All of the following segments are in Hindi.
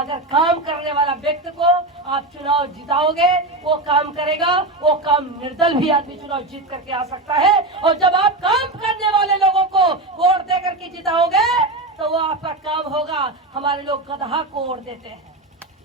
अगर काम करने वाला व्यक्ति को आप चुनाव जिताओगे, वो काम करेगा, वो काम निर्दल भी आदमी चुनाव जीत करके आ सकता है। और जब आप काम करने वाले लोगों को वोट दे करके जिताओगे तो वो आपका काम होगा। हमारे लोग गधा को वोट देते हैं,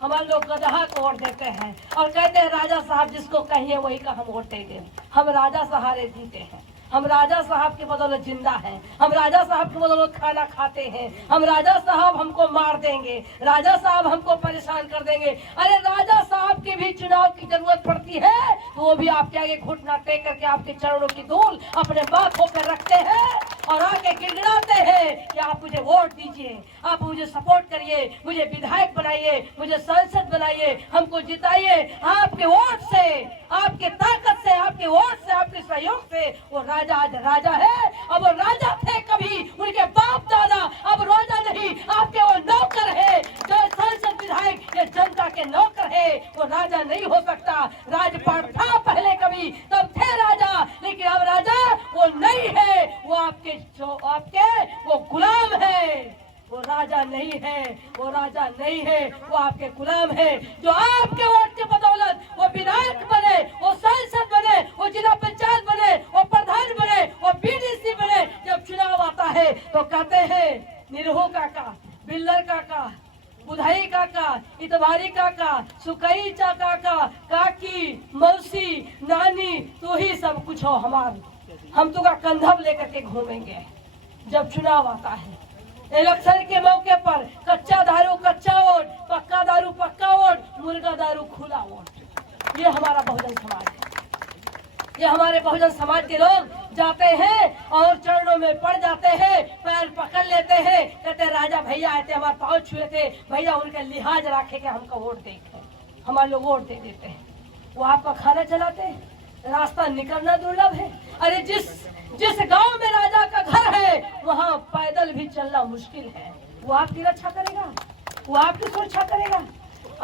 हमारे लोग गधा को वोट देते हैं और कहते हैं राजा साहब जिसको कहिए वही का हम वोट देंगे। हम राजा सहारे जीते हैं, हम राजा साहब के बदौलत जिंदा हैं, हम राजा साहब के बदौलत खाना खाते हैं। हम राजा साहब हमको मार देंगे, राजा साहब हमको परेशान कर देंगे। अरे राजा साहब के भी चुनाव की जरूरत पड़ती है तो वो भी आपके आगे घुटना टेक करके आपके चरणों की धूल अपने बातों पर रखते हैं और आके गिड़गिड़ाते हैं कि आप मुझे वोट दीजिए, आप मुझे सपोर्ट करिए, मुझे विधायक बनाइए, मुझे सांसद बनाइए, हमको जिताइए। आपके वोट से, आपके ताकत से, आपके वोट से, आपके सहयोग से वो राजा आज राजा है। अब वो राजा थे कभी उनके बाप दादा, अब राजा नहीं, आपके वो नौकर है। जो सांसद विधायक ये जनता के नौकर है, वो राजा नहीं हो सकता। राजपाट था पहले कभी, तब थे राजा, लेकिन अब राजा वो नहीं है, वो आपके वो गुलाम है। वो राजा नहीं है, वो राजा नहीं है, वो आपके गुलाम है। जो आपके वोट के बदौलत वो विधायक बने, वो सांसद बने, वो जिला पंचायत बने, वो प्रधान बने, वो बीडीसी बने, जब चुनाव आता है तो कहते हैं निरहू काका, बिल्लर काका, बुधाई काका, इतवारी काका, सुकई काका, काकी, मौसी, नानी, तू ही सब कुछ हो हमार, हम तुका कंधब लेकर के घूमेंगे। जब चुनाव आता है, इलेक्शन के मौके पर कच्चा दारू कच्चा वोट, पक्का दारू पक्का वोट, मुर्गा दारू खुला वोट, ये हमारा बहुजन समाज है। ये हमारे बहुजन समाज के लोग जाते हैं और चरणों में पड़ जाते हैं, पैर पकड़ लेते हैं, कहते राजा भैया आए थे, हमारे पाँव छुए थे, भैया उनके लिहाज रखे के हमको वोट देखे। हमारे लोग वोट दे देते हैं, वो आपका खाना चलाते हैं, रास्ता निकलना दुर्लभ है। अरे जिस गांव में राजा का घर है वहाँ पैदल भी चलना मुश्किल है। वो आपकी रक्षा करेगा, वो आपकी सुरक्षा करेगा।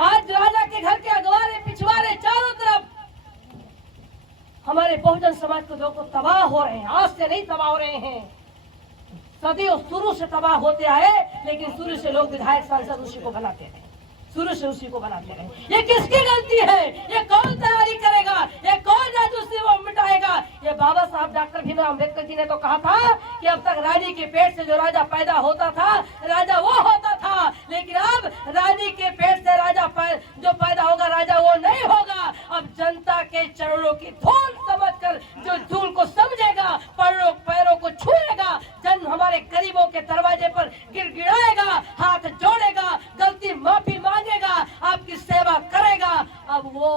आज राजा के घर के अगवारे पिछवारे चारों तरफ हमारे बहुजन समाज को लोग तबाह हो रहे हैं। आज से नहीं तबाह हो रहे हैं, सदियों शुरू से तबाह होते आए, लेकिन शुरू से लोग विधायक सांसद उसी को बनाते रहे, शुरू से उसी को बनाते रहे। ये किसकी गलती है? ये कौन तैयारी करेगा? ये कौन राजस्व वो मिटाएगा? ये बाबा साहब डॉक्टर भीमराव अम्बेडकर जी ने तो कहा था कि अब तक रानी के पेट से जो राजा पैदा होता था, राजा वो होता था, लेकिन अब रानी के पेट से राजा जो पैदा होगा राजा वो नहीं होगा। अब जनता के चरणों की धूल समझकर जो धूल को समझेगा, पैरों को छुएगा, जन हमारे गरीबों के दरवाजे पर गिड़गिड़ाएगा, हाथ जोड़ेगा, गलती माफी मांगेगा, आपकी सेवा करेगा, अब वो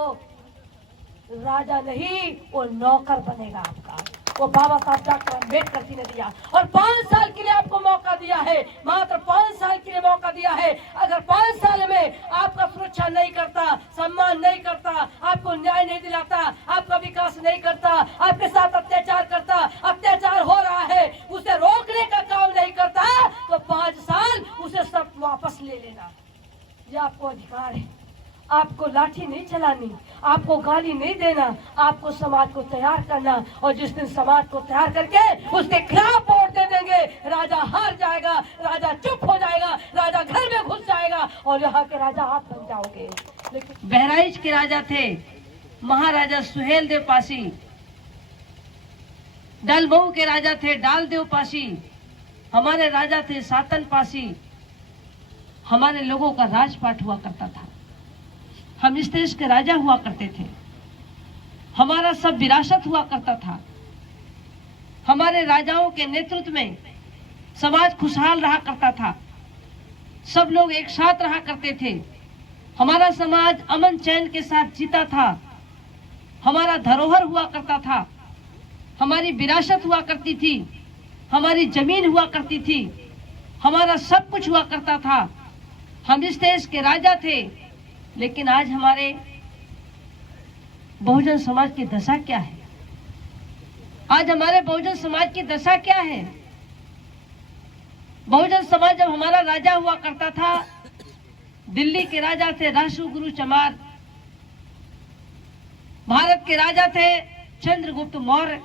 राजा नहीं, वो नौकर बनेगा आपका। वो बाबा साहब डॉक्टर अम्बेडकर जी ने दिया और 5 साल के लिए आपको मौका दिया है, मात्र 5 साल के लिए मौका दिया है। अगर 5 साल में आपका सुरक्षा नहीं करता, सम्मान नहीं करता, आपको न्याय नहीं दिलाता, आपका विकास नहीं करता, आपके साथ अत्याचार करता, अत्याचार हो रहा है, उसे रोकने का काम नहीं करता, तो 5 साल उसे सब वापस ले लेना। ये आपको अधिकार है। आपको लाठी नहीं चलानी, आपको गाली नहीं देना, आपको समाज को तैयार करना। और जिस दिन समाज को तैयार करके उसके खिलाफ वोट दे देंगे, राजा हार जाएगा, राजा चुप हो जाएगा, राजा घर में घुस जाएगा और यहाँ के राजा आप बन जाओगे। लेकिन बहराइच के राजा थे महाराजा सुहेल देव पासी, डलमऊ के राजा थे डाल देव पासी, हमारे राजा थे सातन पासी। हमारे लोगों का राजपाट हुआ करता था, हम इस देश के राजा हुआ करते थे, हमारा सब विरासत हुआ करता था। हमारे राजाओं के नेतृत्व में समाज खुशहाल रहा करता था, सब लोग एक साथ रहा करते थे, हमारा समाज अमन चैन के साथ जीता था, हमारा धरोहर हुआ करता था, हमारी विरासत हुआ करती थी, हमारी जमीन हुआ करती थी, हमारा सब कुछ हुआ करता था। हम इस देश के राजा थे, लेकिन आज हमारे बहुजन समाज की दशा क्या है? आज हमारे बहुजन समाज की दशा क्या है? बहुजन समाज जब हमारा राजा हुआ करता था, दिल्ली के राजा थे रासु गुरु चमार, भारत के राजा थे चंद्रगुप्त मौर्य,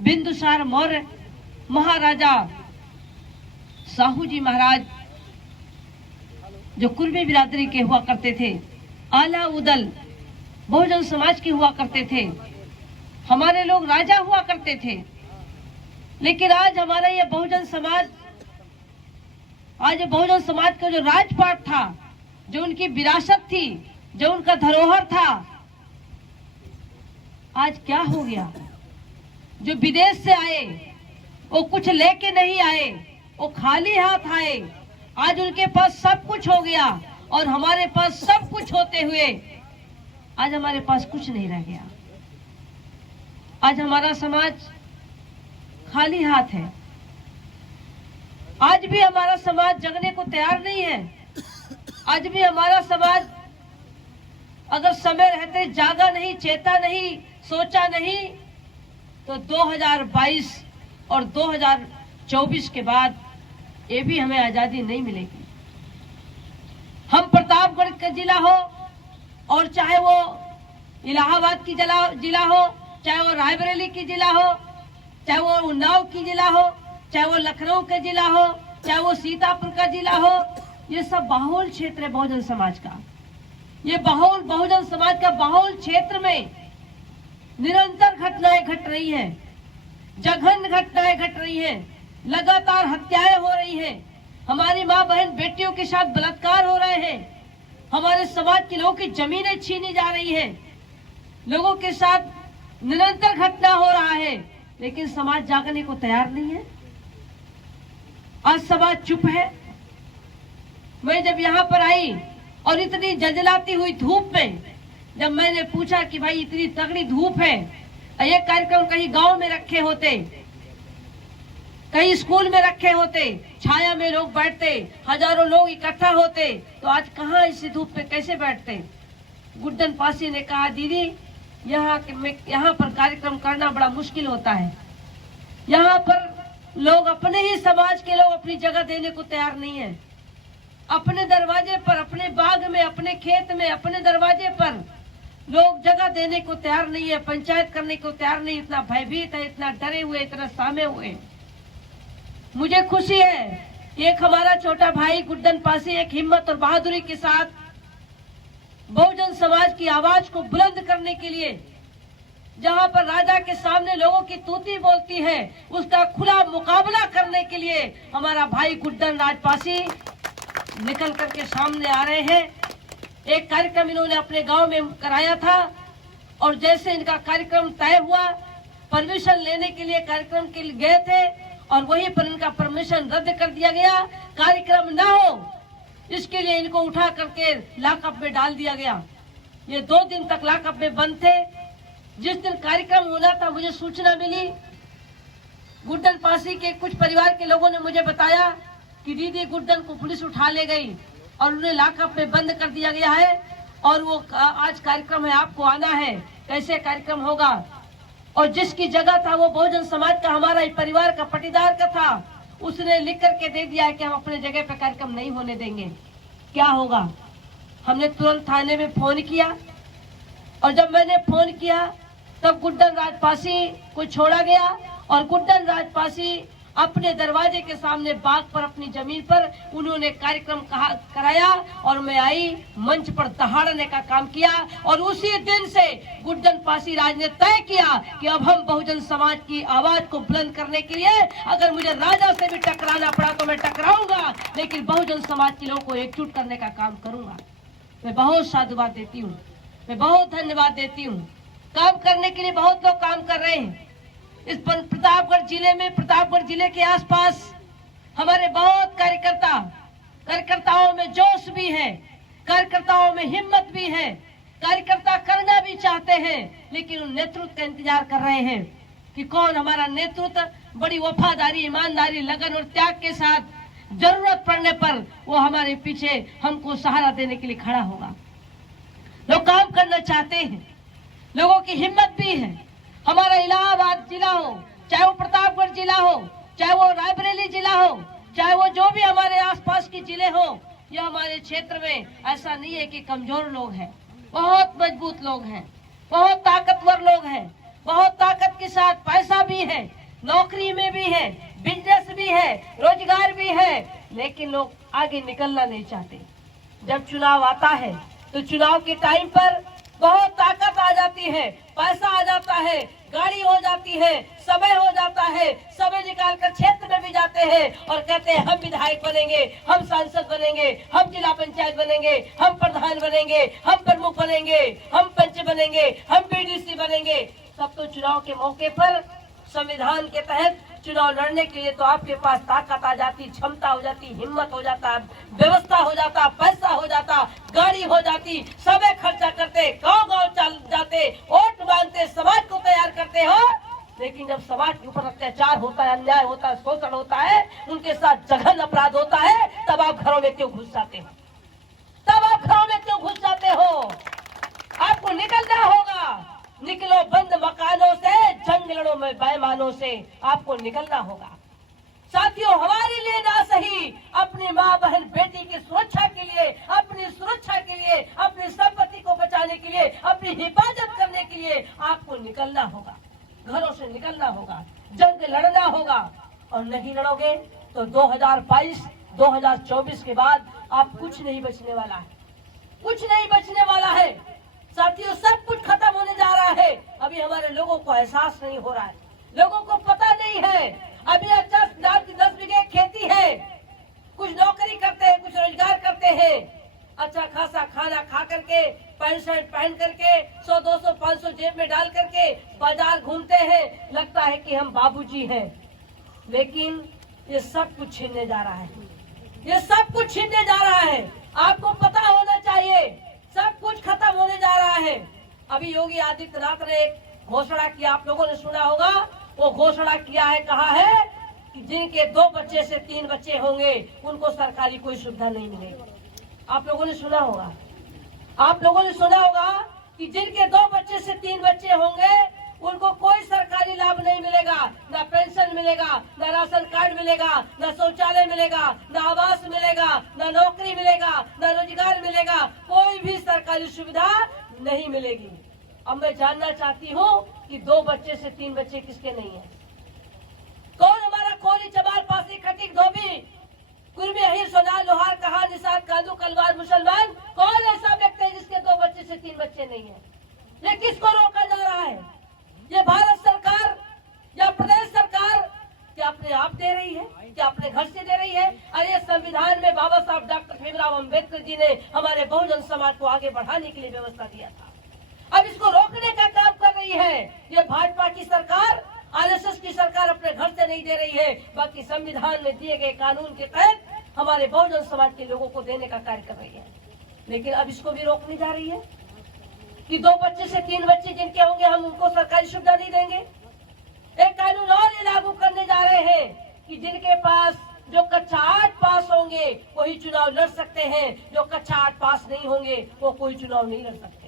बिंदुसार मौर्य, महाराजा साहू जी महाराज, जो कुर्मी बिरादरी के हुआ करते थे, आला उदल बहुजन समाज के हुआ करते थे, हमारे लोग राजा हुआ करते थे। लेकिन आज हमारा ये बहुजन समाज, आज बहुजन समाज का जो राजपाट था, जो उनकी विरासत थी, जो उनका धरोहर था, आज क्या हो गया? जो विदेश से आए वो कुछ लेके नहीं आए, वो खाली हाथ आए। आज उनके पास सब कुछ हो गया और हमारे पास सब कुछ होते हुए आज हमारे पास कुछ नहीं रह गया। आज हमारा समाज खाली हाथ है। आज भी हमारा समाज जगने को तैयार नहीं है। आज भी हमारा समाज अगर समय रहते जागा नहीं, चेता नहीं, सोचा नहीं, तो 2022 और 2024 के बाद ये भी हमें आजादी नहीं मिलेगी। हम प्रतापगढ़ का जिला हो और चाहे वो इलाहाबाद की जिला हो, चाहे वो रायबरेली की जिला हो, चाहे वो उन्नाव की जिला हो, चाहे वो लखनऊ का जिला हो, चाहे वो सीतापुर का जिला हो, ये सब बाहुल क्षेत्र है बहुजन समाज का। ये बहुजन समाज का बाहुल क्षेत्र में निरंतर घटनाएं घट रही हैं, जघन्य घटनाएं घट रही हैं, लगातार हत्याएं हो रही हैं, हमारी माँ बहन बेटियों के साथ बलात्कार हो रहे हैं, हमारे समाज के लोगों की जमीनें छीनी जा रही हैं, लोगों के साथ निरंतर घटना हो रहा है, लेकिन समाज जागने को तैयार नहीं है। आज समाज चुप है। मैं जब यहाँ पर आई और इतनी जलजलाती हुई धूप में जब मैंने पूछा कि भाई इतनी तगड़ी धूप है, ये कार्यक्रम कहीं गांव में रखे होते, कहीं स्कूल में रखे होते, छाया में लोग बैठते, हजारों लोग इकट्ठा होते, तो आज कहाँ इसी धूप पे कैसे बैठते? गुड्डन पासी ने कहा, दीदी यहाँ पर कार्यक्रम करना बड़ा मुश्किल होता है। यहाँ पर लोग, अपने ही समाज के लोग अपनी जगह देने को तैयार नहीं है। अपने दरवाजे पर, अपने बाग में, अपने खेत में, अपने दरवाजे पर लोग जगह देने को तैयार नहीं है, पंचायत करने को तैयार नहीं। इतना भयभीत है, इतना डरे हुए, इतना सामे हुए। मुझे खुशी है, एक हमारा छोटा भाई गुड्डन पासी एक हिम्मत और बहादुरी के साथ बहुजन समाज की आवाज को बुलंद करने के लिए, जहां पर राजा के सामने लोगों की तूती बोलती है, उसका खुला मुकाबला करने के लिए हमारा भाई गुड्डन राजपासी निकल करके सामने आ रहे हैं। एक कार्यक्रम इन्होंने अपने गांव में कराया था और जैसे इनका कार्यक्रम तय हुआ, परमिशन लेने के लिए कार्यक्रम के लिए गए थे और वहीं पर इनका परमिशन रद्द कर दिया गया। कार्यक्रम ना हो इसके लिए इनको उठा करके लॉकअप में डाल दिया गया। ये 2 दिन तक लॉकअप में बंद थे। जिस दिन कार्यक्रम होना था, मुझे सूचना मिली, गुड्डन पासी के कुछ परिवार के लोगों ने मुझे बताया कि दीदी गुड्डन को पुलिस उठा ले गई और उन्हें लॉकअप में बंद कर दिया गया है और वो आज कार्यक्रम है, आपको आना है। कैसे कार्यक्रम होगा? और जिसकी जगह था वो बहुजन समाज का, हमारा ही परिवार का, पटीदार का था, उसने लिख करके दे दिया है कि हम अपने जगह पे कार्यक्रम नहीं होने देंगे। क्या होगा? हमने तुरंत थाने में फोन किया और जब मैंने फोन किया तब गुड्डन राजपासी को छोड़ा गया और गुड्डन राजपासी अपने दरवाजे के सामने बाग पर, अपनी जमीन पर उन्होंने कार्यक्रम कराया और मैं आई, मंच पर दहाड़ने का काम किया। और उसी दिन से गुड्डन पासी राज ने तय किया कि अब हम बहुजन समाज की आवाज को बुलंद करने के लिए अगर मुझे राजा से भी टकराना पड़ा तो मैं टकराऊंगा, लेकिन बहुजन समाज के लोगों को एकजुट करने का काम करूंगा। मैं बहुत साधुवाद देती हूँ, मैं बहुत धन्यवाद देती हूँ। काम करने के लिए बहुत लोग काम कर रहे हैं। इस प्रतापगढ़ जिले में, प्रतापगढ़ जिले के आसपास हमारे बहुत कार्यकर्ताओं में जोश भी है, कार्यकर्ताओं में हिम्मत भी है, कार्यकर्ता करना भी चाहते हैं, लेकिन उन नेतृत्व का इंतजार कर रहे हैं कि कौन हमारा नेतृत्व बड़ी वफादारी, ईमानदारी, लगन और त्याग के साथ जरूरत पड़ने पर वो हमारे पीछे हमको सहारा देने के लिए खड़ा होगा। लोग काम करना चाहते हैं, लोगों की हिम्मत भी है। हमारा इलाहाबाद जिला हो, चाहे वो प्रतापगढ़ जिला हो, चाहे वो रायबरेली जिला हो, चाहे वो जो भी हमारे आसपास के जिले हो, ये हमारे क्षेत्र में ऐसा नहीं है कि कमजोर लोग हैं, बहुत मजबूत लोग हैं, बहुत ताकतवर लोग हैं, बहुत ताकत के साथ पैसा भी है, नौकरी में भी है, बिजनेस भी है, रोजगार भी है, लेकिन लोग आगे निकलना नहीं चाहते। जब चुनाव आता है तो चुनाव के टाइम पर बहुत ताकत आ जाती है, पैसा आ जाता है, गाड़ी हो जाती है, समय हो जाता है, समय निकालकर क्षेत्र में भी जाते हैं और कहते हैं हम विधायक बनेंगे, हम सांसद बनेंगे, हम जिला पंचायत बनेंगे, हम प्रधान बनेंगे, हम प्रमुख बनेंगे, हम पंच बनेंगे, हम बीडीसी बनेंगे। सब तो चुनाव के मौके पर संविधान के तहत चुनाव लड़ने के लिए तो आपके पास ताकत आ जाती, क्षमता हो जाती, हिम्मत हो जाता, व्यवस्था हो जाता, पैसा हो जाता, गाड़ी हो जाती, समय खर्चा करते, गांव-गांव चल जाते, वोट मांगते, समाज को तैयार करते हो। लेकिन जब समाज के ऊपर अत्याचार होता है, अन्याय होता है, शोषण होता है, उनके साथ जघन्य अपराध होता है, तब आप घरों में क्यों घुस जाते हो? तब आप घरों में क्यों घुस जाते हो? आपको निकलना होगा। निकलो बंद मकानों से, जंग लड़ो में बेईमानों से, आपको निकलना होगा। साथियों, हमारे लिए ना सही, अपनी माँ बहन बेटी की सुरक्षा के लिए, अपनी सुरक्षा के लिए, अपनी संपत्ति को बचाने के लिए, अपनी हिफाजत करने के लिए आपको निकलना होगा, घरों से निकलना होगा, जंग लड़ना होगा। और नहीं लड़ोगे तो 2022, 2024 के बाद आप कुछ नहीं बचने वाला है, कुछ नहीं बचने वाला है। साथियों, सब कुछ खत्म होने जा रहा है। अभी हमारे लोगों को एहसास नहीं हो रहा है, लोगों को पता नहीं है। अभी 10 बीघे खेती है, कुछ नौकरी करते हैं, कुछ रोजगार करते हैं, अच्छा खासा खाना खा करके, पैंट शर्ट पहन करके, 100, 200, 500 जेब में डाल करके बाजार घूमते हैं, लगता है कि हम बाबूजी हैं। लेकिन ये सब कुछ छीनने जा रहा है, ये सब कुछ छीनने जा रहा है। आपको पता होना चाहिए, सब कुछ खत्म होने जा रहा है। अभी योगी आदित्यनाथ ने एक घोषणा किया, आप लोगों ने सुना होगा। वो घोषणा किया है, कहा है कि जिनके 2 बच्चे से 3 बच्चे होंगे उनको सरकारी कोई सुविधा नहीं मिलेगी। आप लोगों ने सुना होगा, आप लोगों ने सुना होगा कि जिनके 2 बच्चे से 3 बच्चे होंगे उनको कोई सरकारी लाभ नहीं मिलेगा, ना पेंशन मिलेगा, ना राशन कार्ड मिलेगा, ना शौचालय मिलेगा, ना आवास मिलेगा, ना नौकरी मिलेगा, ना रोजगार मिलेगा, कोई भी सरकारी सुविधा नहीं मिलेगी। अब मैं जानना चाहती हूँ कि 2 बच्चे से 3 बच्चे किसके नहीं है? कौन हमारा कोली, चमार, पासी, खटीक, धोबी, कुर्मी, अहीर, सोनार, लोहार, कहार, निषाद, कादू, कलवार, मुसलमान, कौन ऐसा व्यक्ति है जिसके 2 बच्चे से 3 बच्चे नहीं है? ये किसको रोका जा रहा है? ये भारत सरकार या प्रदेश सरकार क्या अपने आप दे रही है, क्या अपने घर से दे रही है? अरे संविधान में बाबा साहब डॉक्टर भीमराव अम्बेडकर जी ने हमारे बहुजन समाज को आगे बढ़ाने के लिए व्यवस्था दिया था। अब इसको रोकने का काम कर रही है ये भाजपा की सरकार, आरएसएस की सरकार अपने घर से नहीं दे रही है, बाकी संविधान में दिए गए कानून के तहत हमारे बहुजन समाज के लोगों को देने का कार्य कर रही है। लेकिन अब इसको भी रोकने जा रही है कि 2 बच्चे से 3 बच्चे जिनके होंगे हम उनको सरकारी सुविधा नहीं देंगे। एक कानून और ये लागू करने जा रहे हैं कि जिनके पास जो कक्षा 8 पास होंगे वही चुनाव लड़ सकते हैं, जो कक्षा 8 पास नहीं होंगे वो कोई चुनाव नहीं लड़ सकते।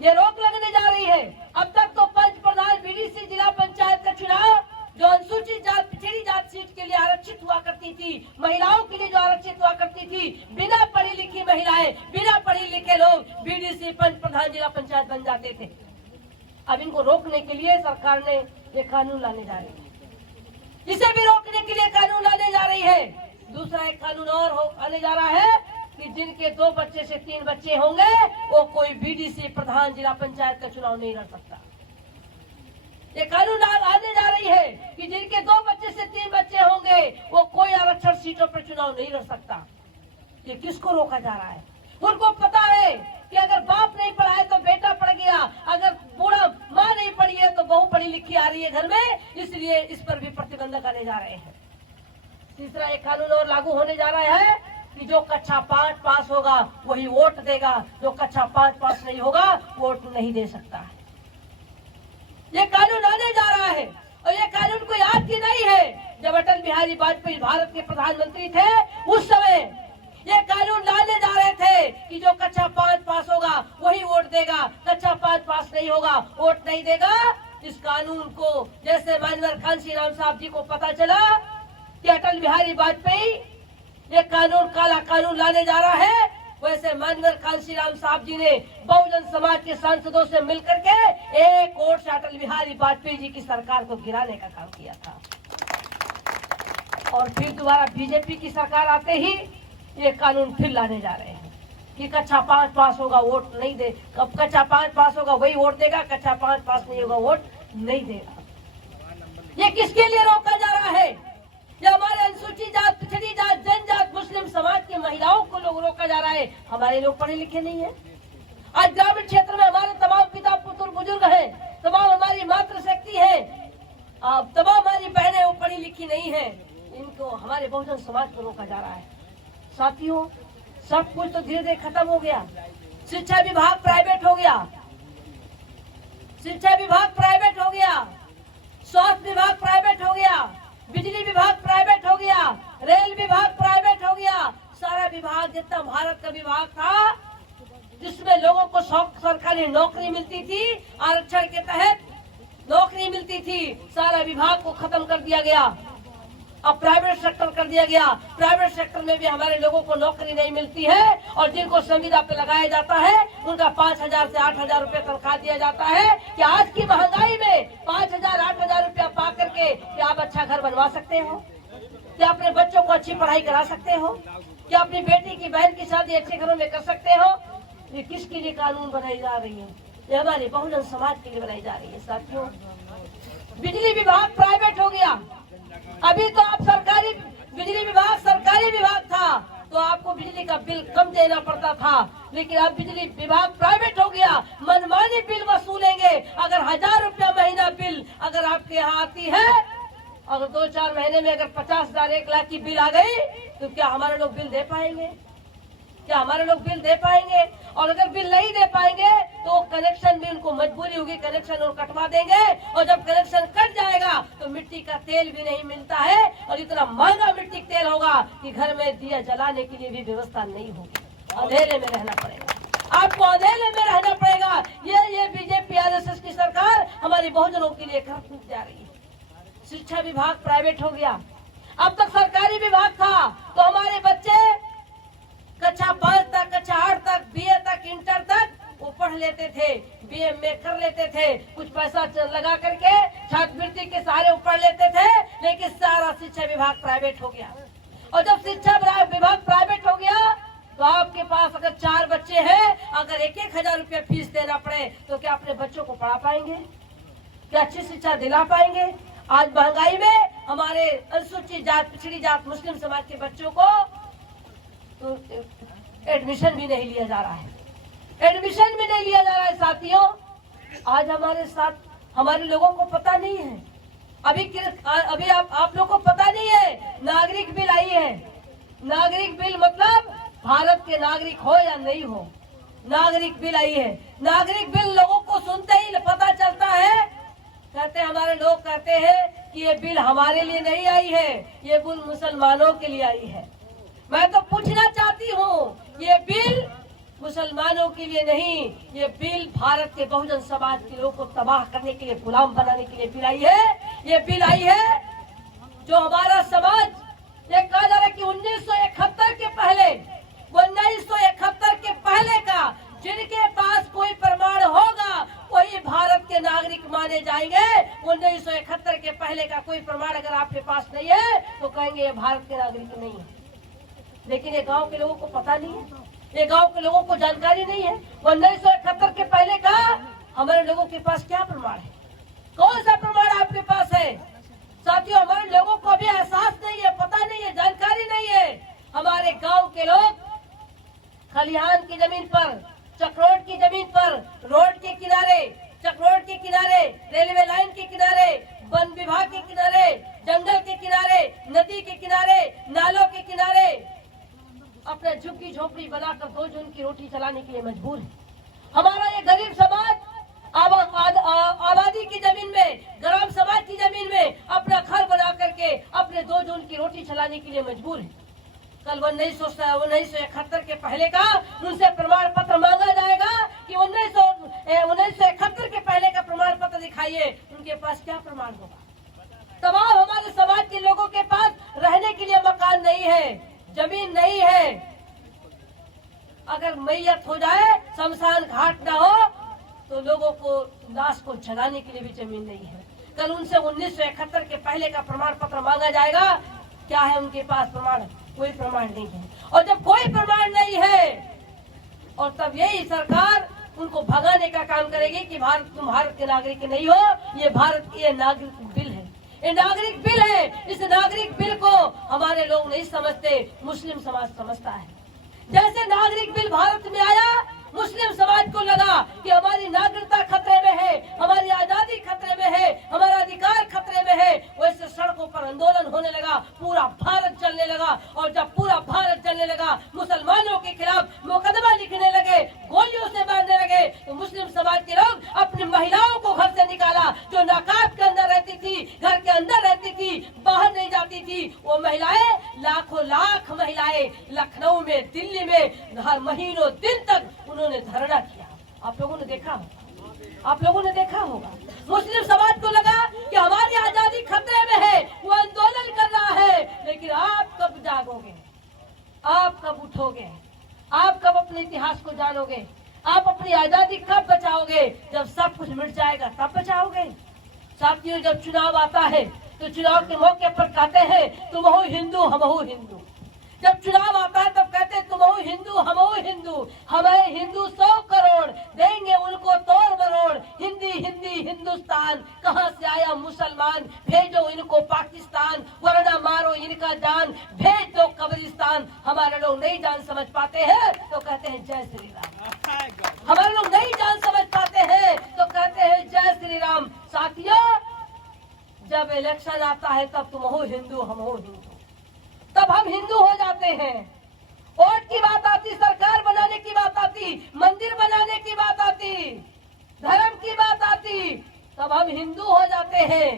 ये रोक लगने जा रही है। अब तक तो पंच, प्रधान, बीडीसी, जिला पंचायत का चुनाव जो अनुसूचित जात, पिछड़ी जात सीट के लिए आरक्षित हुआ करती थी, महिलाओं के लिए जो आरक्षित हुआ करती थी, बिना पढ़ी लिखी महिलाएं, बिना पढ़े लिखे लोग बीडीसी, पंच, प्रधान, जिला पंचायत बन जाते थे। अब इनको रोकने के लिए सरकार ने ये कानून लाने जा रही है, इसे भी रोकने के लिए कानून लाने जा रही है। दूसरा एक कानून और आने जा रहा है कि जिनके 2 बच्चे से 3 बच्चे होंगे वो कोई बीडीसी, प्रधान, जिला पंचायत का चुनाव नहीं लड़ सकता। ये कानून आने जा रही है कि जिनके 2 बच्चे से 3 बच्चे होंगे वो कोई आरक्षण सीटों पर चुनाव नहीं लड़ सकता। ये किसको रोका जा रहा है? उनको पता है कि अगर बाप नहीं पढ़ा है तो बेटा पढ़ गया, अगर बूढ़ा माँ नहीं पढ़ी है तो बहू पढ़ी लिखी आ रही है घर में, इसलिए इस पर भी प्रतिबंधक आने जा रहे हैं। तीसरा एक कानून और लागू होने जा रहा है कि जो कक्षा 5 पास होगा वही वोट देगा, जो कक्षा 5 पास नहीं होगा वोट नहीं दे सकता है। ये कानून आने जा रहा है और ये कानून कोई आज की नहीं है। जब अटल बिहारी वाजपेयी भारत के प्रधानमंत्री थे उस समय ये कानून लाने जा रहे थे कि जो कक्षा 5 पास होगा वही वोट देगा, कक्षा 5 पास नहीं होगा वोट नहीं देगा। इस कानून को जैसे माननीय कांशी राम साहब जी को पता चला कि अटल बिहारी वाजपेयी ये कानून, काला कानून लाने जा रहा है, वैसे माननीय कांशी राम साहब जी ने बहुजन समाज के सांसदों से मिलकर के एक वोट से अटल बिहारी वाजपेयी जी की सरकार को गिराने का काम किया था। और फिर दोबारा बीजेपी की सरकार आते ही ये कानून फिर लाने जा रहे हैं कि कक्षा 5 पास होगा वोट नहीं दे, कब कक्षा 5 पास होगा वही वोट देगा, कक्षा 5 पास नहीं होगा वोट नहीं देगा। ये किसके लिए रोका जा रहा है? ये हमारे अनुसूचित जात, पिछड़ी जात, जनजात, मुस्लिम समाज की महिलाओं को लोग रोका जा रहा है। हमारे लोग पढ़े लिखे नहीं है। आज ग्रामीण क्षेत्र में हमारे तमाम पिता पुत्र बुजुर्ग हैं, तमाम हमारी मातृशक्ति है, तमाम हमारी बहनें वो पढ़ी लिखी नहीं है। इनको हमारे बहुजन समाज को रोका जा रहा है। साथियों, सब कुछ तो धीरे धीरे खत्म हो गया। शिक्षा विभाग प्राइवेट हो गया, शिक्षा विभाग प्राइवेट हो गया, स्वास्थ्य विभाग प्राइवेट हो गया, बिजली विभाग प्राइवेट हो गया, रेल विभाग प्राइवेट हो गया। सारा विभाग जितना भारत का विभाग था जिसमें लोगों को सरकारी नौकरी मिलती थी, आरक्षण के तहत नौकरी मिलती थी, सारा विभाग को खत्म कर दिया गया। अब प्राइवेट सेक्टर कर दिया गया। प्राइवेट सेक्टर में भी हमारे लोगों को नौकरी नहीं मिलती है और जिनको संविदा पे लगाया जाता है उनका 5,000 से 8,000 रुपए तनख्वाह दिया जाता है। कि आज की महंगाई में 5,000 8,000 रुपया पा करके क्या आप अच्छा घर बनवा सकते हो? क्या अपने बच्चों को अच्छी पढ़ाई करा सकते हो? क्या अपनी बेटी की बहन की शादी अच्छे घरों में कर सकते हो? ये किसके लिए कानून बनाई जा रही है? ये हमारे बहुजन समाज के लिए बनाई जा रही है। साथियों, बिजली विभाग प्राइवेट हो गया। अभी तो आप सरकारी बिजली विभाग सरकारी विभाग था तो आपको बिजली का बिल कम देना पड़ता था, लेकिन अब बिजली विभाग प्राइवेट हो गया। मनमानी बिल वसूलेंगे। अगर 1,000 रुपया महीना बिल अगर आपके यहाँ आती है, अगर 2-4 महीने में अगर 50,000 1 लाख की बिल आ गई तो क्या हमारे लोग बिल दे पाएंगे? क्या हमारे लोग बिल दे पाएंगे? और अगर बिल नहीं दे पाएंगे तो कनेक्शन भी उनको मजबूरी होगी, कनेक्शन और कटवा देंगे। और जब कनेक्शन कट जाएगा तो मिट्टी का तेल भी नहीं मिलता है और इतना महंगा मिट्टी तेल होगा कि घर में दिया जलाने के लिए भी व्यवस्था नहीं होगी। अंधेरे में रहना पड़ेगा, आपको अंधेरे में रहना पड़ेगा। ये बीजेपी आरएसएस की सरकार हमारी बहुजनों के लिए कर जा रही है। शिक्षा विभाग प्राइवेट हो गया। अब तक सरकारी विभाग था तो हमारे बच्चे कक्षा 5 तक, कक्षा 8 तक, बीए तक, इंटर तक वो पढ़ लेते थे, बीए में कर लेते थे, कुछ पैसा लगा करके छात्रवृत्ति के सहारे वो पढ़ लेते थे। लेकिन सारा शिक्षा विभाग प्राइवेट हो गया। और जब शिक्षा विभाग प्राइवेट हो गया तो आपके पास अगर 4 बच्चे हैं, अगर 1-1 हजार रुपया फीस देना पड़े तो क्या अपने बच्चों को पढ़ा पाएंगे? क्या अच्छी शिक्षा दिला पाएंगे? आज महंगाई में हमारे अनुसूचित जात, पिछड़ी जात, मुस्लिम समाज के बच्चों को तो एडमिशन भी नहीं लिया जा रहा है, एडमिशन भी नहीं लिया जा रहा है। साथियों, आज हमारे साथ हमारे लोगों को पता नहीं है, अभी आप लोगों को पता नहीं है नागरिक बिल आई है। नागरिक बिल मतलब भारत के नागरिक हो या नहीं हो, नागरिक बिल आई है। नागरिक बिल लोगों को सुनते ही पता चलता है। कहते हमारे लोग कहते हैं कि ये बिल हमारे लिए नहीं आई है, ये बिल मुसलमानों के लिए आई है। मैं तो पूछना चाहती हूँ, ये बिल मुसलमानों के लिए नहीं, ये बिल भारत के बहुजन समाज के लोगों को तबाह करने के लिए, गुलाम बनाने के लिए बिल आई है। ये बिल आई है जो हमारा समाज, ये कहा जा रहा है कि 1971 के पहले, 1971 के पहले का जिनके पास कोई प्रमाण होगा वही भारत के नागरिक माने जाएंगे। 1971 के पहले का कोई प्रमाण अगर आपके पास नहीं है तो कहेंगे ये भारत के नागरिक नहीं है। लेकिन ये गांव के लोगों को पता नहीं है, ये गांव के लोगों को जानकारी नहीं है। 1971 के पहले का हमारे लोगों के पास क्या प्रमाण है? कौन सा प्रमाण आपके पास है? साथियों, हमारे लोगों को अभी एहसास नहीं है, पता नहीं है, जानकारी नहीं है। हमारे गांव के लोग खलिहान की जमीन पर, चक्रोट की जमीन पर, रोड के किनारे, चक्रोट के किनारे, रेलवे लाइन के किनारे, वन विभाग के किनारे, जंगल के किनारे, नदी के किनारे, नालों के किनारे अपने झुग्गी झोपड़ी बनाकर 2 जून की रोटी चलाने के लिए मजबूर है। हमारा ये गरीब समाज आबादी की जमीन में, ग्राम समाज की जमीन में अपना घर बना करके अपने 2 जून की रोटी चलाने के लिए मजबूर है। कल 1971 के पहले का उनसे प्रमाण पत्र मांगा जाएगा कि 1971 के पहले का प्रमाण पत्र दिखाइए, उनके पास क्या प्रमाण होगा? तमाम हमारे समाज के लोगों के पास रहने के लिए मकान नहीं है, जमीन नहीं है। अगर मैयत हो जाए, शमशान घाट ना हो तो लोगों को लाश को जलाने के लिए भी जमीन नहीं है। कल उनसे 1971 के पहले का प्रमाण पत्र मांगा जाएगा, क्या है उनके पास प्रमाण? कोई प्रमाण नहीं है। और जब कोई प्रमाण नहीं है और तब यही सरकार उनको भगाने का काम करेगी कि तुम भारत के नागरिक नहीं हो, ये भारत ये नागरिक बिल है, ये नागरिक बिल है। इस नागरिक बिल को हमारे लोग नहीं समझते, मुस्लिम समाज समझता है। जैसे नागरिक बिल भारत में आया, मुस्लिम समाज को लगा कि हमारी नागरिकता खतरे में है, हमारी आजादी खतरे में है, हमारा अधिकार खतरे में है। वैसे सड़कों पर आंदोलन होने लगा, पूरा भारत चलने लगा। और जब पूरा भारत चलने लगा, मुसलमानों के खिलाफ मुकदमा लिखने लगे, गोलियों से मारने लगे, तो मुस्लिम समाज के लोग अपनी महिलाओं को घर से निकाला, जो नाकाब के अंदर रहती थी, घर के अंदर रहती थी, बाहर नहीं जाती थी। वो महिलाएं, लाखों लाख महिलाएं लखनऊ में, दिल्ली में हर महीनों दिन तक उन्होंने धरना किया। आप लोगों ने देखा होगा, आप लोगों ने देखा होगा। मुस्लिम समाज को लगा कि हमारी आजादी खतरे में है, वो आंदोलन कर रहा है। लेकिन आप कब जागोगे, आप कब उठोगे, आप कब अपने इतिहास को जानोगे, आप अपनी आजादी कब बचाओगे? जब सब कुछ मिट जाएगा तब बचाओगे। साथियों, जब चुनाव आता है तो चुनाव के मौके पर कहते हैं तुम हो हिंदू, हम हो हिंदू। जब चुनाव आता है तब कहते हैं तुम हो हिंदू, हम हो हिंदू। हमारे हिंदू 100 करोड़ देंगे उनको तोड़ मरोड़। हिंदी हिंदी हिंदुस्तान, कहाँ से आया मुसलमान, भेजो इनको पाकिस्तान, वरना मारो इनका जान, भेज दो कब्रिस्तान। हमारे लोग नहीं जान समझ पाते हैं तो कहते हैं जय श्री राम। हमारे लोग नहीं जान समझ पाते हैं तो कहते हैं जय श्री राम। साथियों, जब इलेक्शन आता है तब तुम हो हिंदू, हम हो हिंदू, तब हम हिंदू हो जाते हैं। वोट की बात आती, सरकार बनाने की बात आती, मंदिर बनाने की बात आती, धर्म की बात आती, तब हम हिंदू हो जाते हैं।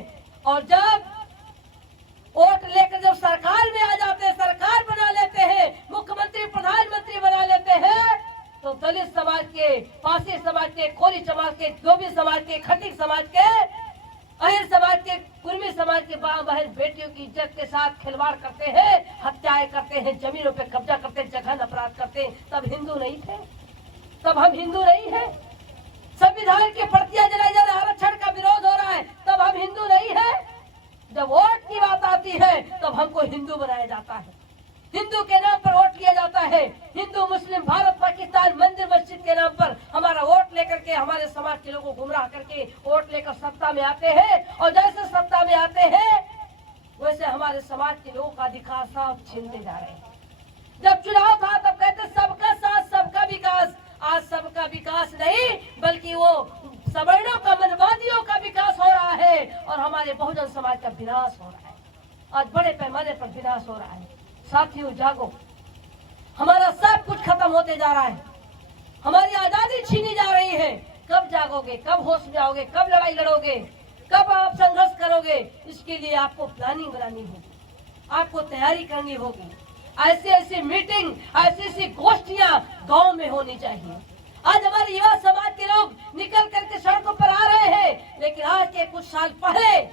और जब वोट लेकर जब सरकार में आ जाते हैं, सरकार बना लेते हैं, मुख्यमंत्री प्रधानमंत्री बना लेते हैं, तो दलित समाज के, पासी समाज के, कोली समाज के, धोबी समाज के, खटीक समाज के, अहिर समाज के, कुर्मी समाज के बहन बेटियों की इज्जत के साथ खिलवाड़ करते हैं, हत्याएं करते हैं, जमीनों पे कब्जा करते हैं, जघन्य अपराध करते हैं। तब हिंदू नहीं थे, तब हम हिंदू नहीं है। संविधान की प्रतियां जलाई जा रही, आरक्षण का विरोध हो रहा है, तब हम हिंदू नहीं है। जब वोट की बात आती है तब हमको हिंदू बनाया जाता है, हिंदू के नाम पर वोट लिया जाता है। हिंदू मुस्लिम, भारत पाकिस्तान, मंदिर मस्जिद के नाम पर हमारा वोट लेकर के हमारे समाज के लोगों को गुमराह करके वोट लेकर सत्ता में आते हैं। और जैसे सत्ता में आते हैं वैसे हमारे समाज के लोगों का अधिकार सब छीनते जा रहे हैं। जब चुनाव था तब कहते सबका साथ सबका विकास। आज सबका विकास नहीं बल्कि वो सवर्णों का, मनवादियों का विकास हो रहा है और हमारे बहुजन समाज का विनाश हो रहा है। आज बड़े पैमाने पर विनाश हो रहा है। साथियों, जागो, हमारा सब कुछ खत्म होते जा रहा है, हमारी आजादी छीनी जा रही है। कब जागोगे, कब होश में आओगे, कब लड़ाई लड़ोगे, कब आप संघर्ष करोगे? इसके लिए आपको प्लानिंग बनानी होगी, आपको तैयारी करनी होगी। ऐसी ऐसी मीटिंग, ऐसी ऐसी गोष्ठियां गांव में होनी चाहिए। आज हमारे युवा समाज के लोग निकल करके सड़कों पर आ रहे हैं, लेकिन आज के कुछ साल पहले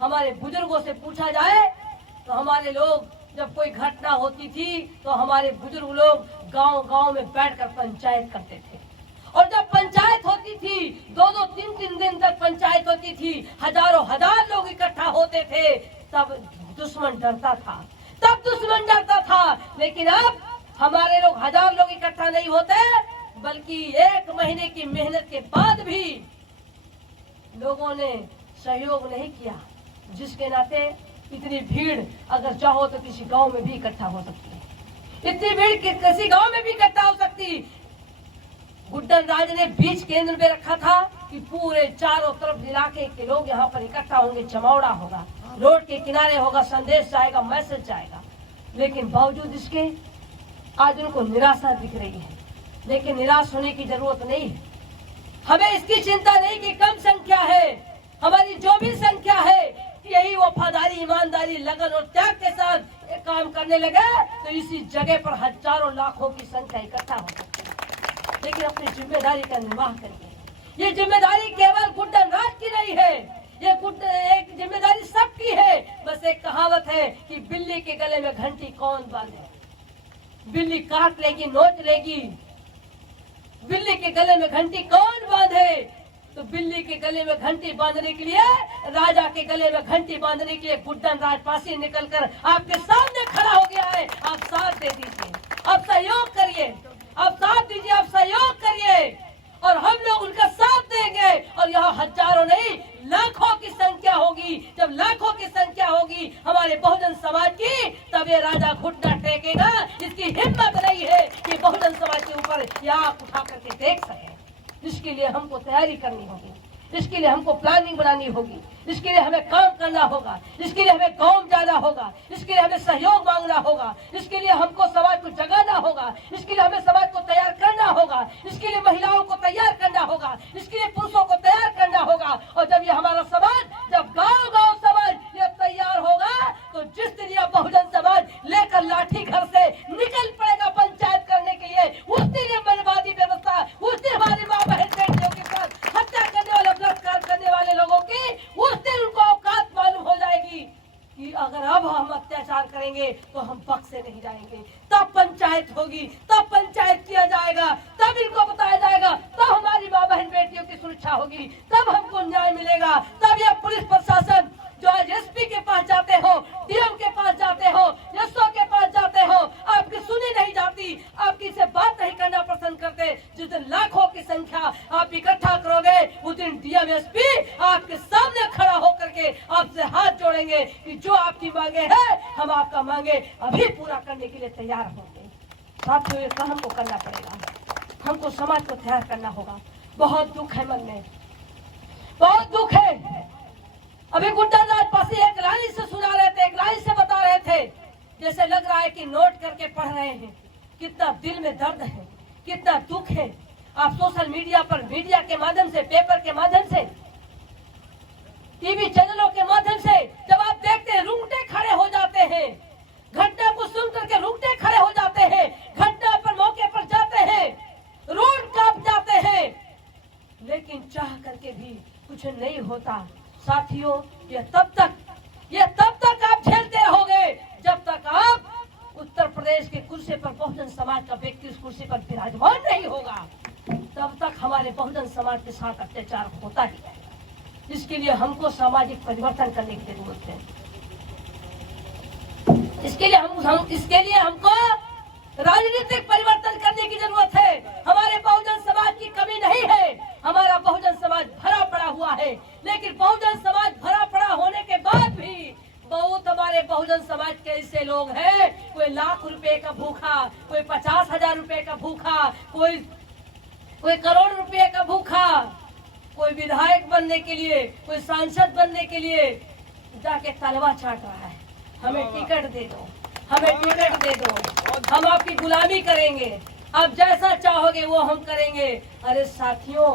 हमारे बुजुर्गों से पूछा जाए तो हमारे लोग, जब कोई घटना होती थी तो हमारे बुजुर्ग लोग गांव-गांव में बैठकर पंचायत करते थे। और जब पंचायत होती थी, 2-2, 3-3 दिन तक पंचायत होती थी, हजारों हजार लोग इकट्ठा होते थे, तब दुश्मन डरता था, तब दुश्मन डरता था। लेकिन अब हमारे लोग 1000 लोग इकट्ठा नहीं होते, बल्कि 1 महीने की मेहनत के बाद भी लोगों ने सहयोग नहीं किया, जिसके नाते इतनी भीड़ अगर चाहो तो किसी गांव में भी इकट्ठा हो सकती है। इतनी भीड़ किसी गांव में भी इकट्ठा हो सकती। गुड्डन राज ने बीच केंद्र में रखा था कि पूरे चारों तरफ इलाके के लोग यहाँ पर इकट्ठा होंगे, जमावड़ा होगा, रोड के किनारे होगा, संदेश जाएगा, मैसेज जाएगा। लेकिन बावजूद इसके आज उनको निराशा दिख रही है। लेकिन निराश होने की जरूरत नहीं है। हमें इसकी चिंता नहीं कि कम संख्या है, हमारी जो भी संख्या है, यही वफादारी, ईमानदारी, लगन और त्याग के साथ एक काम करने लगे तो इसी जगह पर हजारों लाखों की संख्या इकट्ठा हो सकती है। लेकिन अपनी जिम्मेदारी का निर्वाह करिए। ये जिम्मेदारी केवल गुड्डन राज की नहीं है, ये एक जिम्मेदारी सबकी है। बस एक कहावत है कि बिल्ली के गले में घंटी कौन बांधे? बिल्ली काट लेगी, नोच लेगी, बिल्ली के गले में घंटी कौन बांधे? तो बिल्ली के गले में घंटी बांधने के लिए, राजा के गले में घंटी बांधने के लिए गुड्डन राजपासी निकलकर आपके सामने खड़ा हो गया है। आप साथ दे दीजिए, आप सहयोग करिए, आप साथ दीजिए, आप सहयोग करिए और हम लोग उनका साथ देंगे। और यहाँ हजारों नहीं लाखों की संख्या होगी। जब लाखों की संख्या होगी हमारे बहुजन समाज की, तब ये राजा घुटना टेकेगा। इसकी हिम्मत नहीं है कि बहुजन समाज के ऊपर यहाँ उठा करके देख सके। इसके लिए हमको तैयारी करनी होगी, इसके लिए हमको प्लानिंग बनानी होगी, इसके लिए हमें काम करना होगा, इसके लिए हमें गांव जाना होगा, इसके लिए हमें सहयोग मांगना होगा, इसके लिए हमको समाज को जगाना होगा, इसके लिए हमें समाज को तैयार करना होगा, इसके लिए महिलाओं को तैयार करना होगा, इसके लिए पुरुषों को तैयार करना होगा। और जब ये हमारा समाज, जब गाँव गाँव समाज ये तैयार होगा, तो जिस दिन यह बहुजन समाज लेकर लाठी घर से निकल पड़ेगा पंचायत करने के लिए, उस दिन ये मनवादी व्यवस्था, उस दिन हमारी माँ बहन बेटियों के साथ हत्या करने वाले, बलात्कार करने वाले लोगों की, उस दिन उनको औकात मालूम हो जाएगी कि अगर अब हम अत्याचार करेंगे तो हम बख्शे नहीं जाएंगे। तब पंचायत होगी, तब पंचायत किया जाएगा, तब इनको बताया जाएगा, तब हमारी माँ बहन बेटियों की सुरक्षा होगी, तब हमको न्याय मिलेगा। तब यह पुलिस प्रशासन जो आज एसपी के पास जाते हो, डीएम के पास जाते हो, एसओ के पास जाते हो, आपकी सुनी नहीं जाती, आपकी से बात नहीं करना पसंद करते। जिस दिन लाखों की संख्या आप इकट्ठा करोगे, उस दिन डीएम एसपी आपके सामने खड़ा होकर के आपसे हाथ जोड़ेंगे कि जो आपकी मांगे है हम आपका मांगे अभी पूरा करने के लिए तैयार होंगे। साथियों, ये काम हमको करना पड़ेगा, हमको समाज को तैयार करना होगा। बहुत दुख है मन में, बहुत दुख है। अभी गुड्डन राजपासी एक लाइन से सुना रहे थे, एक लाइन से बता रहे थे, जैसे लग रहा है कि नोट करके पढ़ रहे हैं। कितना दिल में दर्द है, कितना दुख है। आप सोशल मीडिया पर, मीडिया के माध्यम से, पेपर के माध्यम से, टीवी चैनलों के माध्यम से जब आप देखते हैं, रूंगटे खड़े हो जाते हैं। घटना को सुन करके रूंगटे खड़े हो जाते हैं, घटना पर मौके पर जाते हैं, रोड कांप जाते हैं, लेकिन चाह करके भी कुछ नहीं होता। साथियों, ये तब तक आप झेलते रहोगे जब तक आप उत्तर प्रदेश के कुर्सी पर बहुजन समाज का व्यक्ति उस कुर्सी पर विराजमान नहीं होगा। तब तक हमारे बहुजन समाज के साथ अत्याचार होता ही रहेगा। इसके लिए हमको सामाजिक परिवर्तन करने की जरूरत है। इसके लिए हमको राजनीतिक परिवर्तन करने की जरूरत है। हमारे बहुजन समाज की कमी नहीं है, हमारा बहुजन समाज भरा पड़ा हुआ है। लेकिन बहुजन समाज भरा पड़ा होने के बाद भी बहुत हमारे बहुजन समाज के ऐसे लोग हैं, कोई लाख रुपए का भूखा, कोई 50,000 रुपए का भूखा, कोई करोड़ रुपए का भूखा, कोई विधायक बनने के लिए, कोई सांसद बनने के लिए जाके तलवा चाट रहा है। हमें टिकट दे दो, हमें टिकट दे दो, हम आपकी गुलामी करेंगे, आप जैसा चाहोगे वो हम करेंगे। अरे साथियों,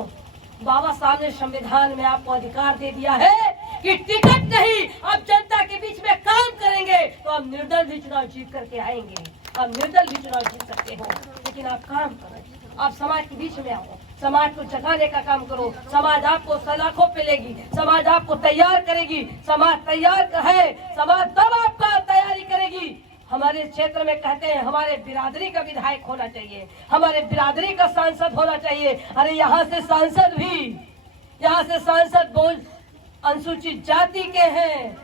बाबा साहब ने संविधान में आपको अधिकार दे दिया है कि टिकट नहीं, आप जनता के बीच में काम करेंगे तो आप निर्दल भी चुनाव जीत करके आएंगे, आप निर्दल भी चुनाव जीत सकते हो। लेकिन आप काम करो, आप समाज के बीच में आओ, समाज को जगाने का काम करो। समाज आपको सलाखों पे लेगी, समाज आपको तैयार करेगी। समाज तैयार है, समाज तब आपका तैयारी करेगी। हमारे क्षेत्र में कहते हैं हमारे बिरादरी का विधायक होना चाहिए, हमारे बिरादरी का सांसद होना चाहिए। अरे यहाँ से सांसद बहुत अनुसूचित जाति के हैं।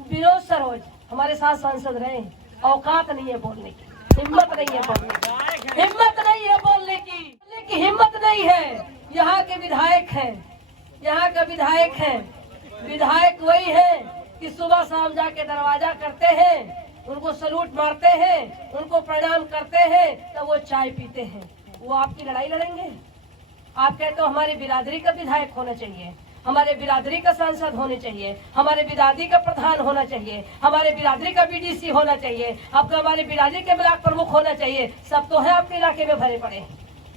विनोद सरोज हमारे साथ सांसद रहे, औकात नहीं है बोलने की, हिम्मत नहीं है बोलने की, हिम्मत नहीं है बोलने की हिम्मत नहीं है। यहाँ के विधायक हैं, यहाँ का विधायक है, विधायक वही है कि सुबह शाम जाके दरवाजा करते हैं, उनको सलूट मारते हैं, उनको प्रणाम करते हैं, तब वो चाय पीते हैं। वो आपकी लड़ाई लड़ेंगे? आप कहते हो हमारी बिरादरी का विधायक होना चाहिए, हमारे बिरादरी का सांसद होने चाहिए, हमारे बिरादरी का प्रधान होना चाहिए, हमारे बिरादरी का बीडीसी होना चाहिए, आपका हमारे बिरादरी के ब्लॉक प्रमुख होना चाहिए। सब तो है आपके इलाके में भरे पड़े,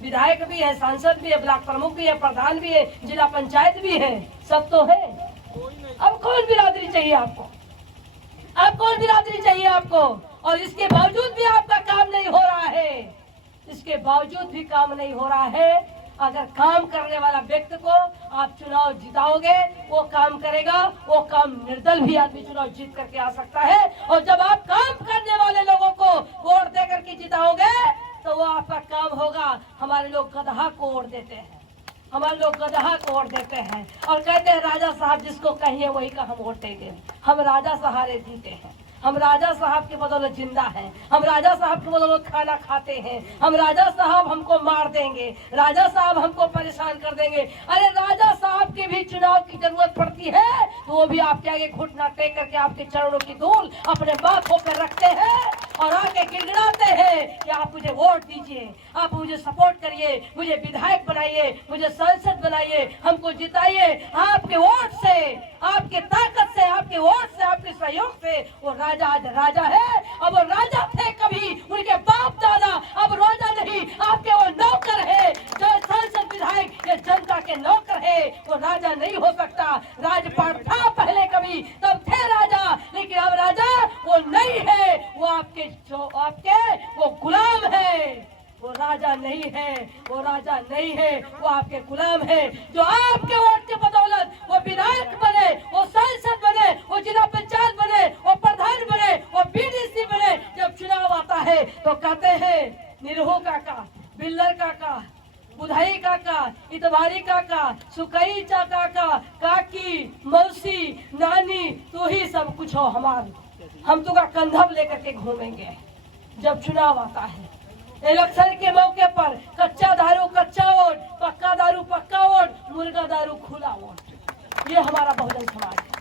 विधायक भी है, सांसद भी है, ब्लॉक प्रमुख भी है, प्रधान भी है, जिला पंचायत भी है, सब तो है। अब कौन बिरादरी चाहिए आपको? अब कौन बिरादरी चाहिए आपको? और इसके बावजूद भी आपका काम नहीं हो रहा है, इसके बावजूद भी काम नहीं हो रहा है। अगर काम करने वाला व्यक्ति को आप चुनाव जिताओगे, वो काम करेगा, वो काम निर्दल भी आदमी चुनाव जीत करके आ सकता है। और जब आप काम करने वाले लोगों को वोट देकर के जिताओगे तो वो आपका काम होगा। हमारे लोग गधा को वोट देते हैं, हमारे लोग गधा को वोट देते हैं और कहते हैं राजा साहब जिसको कहिए वही का हम वोट देंगे। हम राजा सहारे जीते हैं, हम राजा साहब के बदौलत जिंदा हैं, हम राजा साहब के बदौलत खाना खाते हैं, हम राजा साहब हमको मार देंगे, राजा साहब हमको परेशान कर देंगे। अरे राजा साहब के भी चुनाव की जरूरत पड़ती है तो वो भी आपके आगे घुटना टेक करके आपके चरणों की धूल अपने बातों पर रखते हैं और आके गिड़गिड़ाते हैं कि आप मुझे वोट दीजिए, आप मुझे सपोर्ट करिए, मुझे विधायक बनाइए, मुझे सांसद बनाइए, हमको जिताइए। आपके वोट से, आपके ताकत से, आपके वोट से, आपके सहयोग से वो राजा आज राजा है। अब वो राजा थे कभी उनके बाप दादा, अब राजा नहीं, आपके वो नौकर है। जो सांसद विधायक ये जनता के नौकर है, वो राजा नहीं हो सकता। राजपाट था पहले कभी, तब थे राजा, लेकिन अब राजा वो नहीं है, वो आपके वो गुलाम है। वो राजा नहीं है, वो राजा नहीं है, वो आपके गुलाम है। जो आपके वोट के बदौलत वो विधायक बने, वो सांसद बने, वो जिला पंचायत बने, वो प्रधान बने, वो बीडीसी बने, जब चुनाव आता है तो कहते हैं निरहू काका, बिल्लर काका, बुधाई काका, इतवारी काका, सुकई काका, काकी, मौसी, नानी, तू ही सब कुछ हो हमारी, हम तुका कंधब लेकर के घूमेंगे। जब चुनाव आता है, इलेक्शन के मौके पर कच्चा दारू कच्चा वोट, पक्का दारू पक्का वोट, मुर्गा दारू खुला वोट, ये हमारा बहुजन समाज है।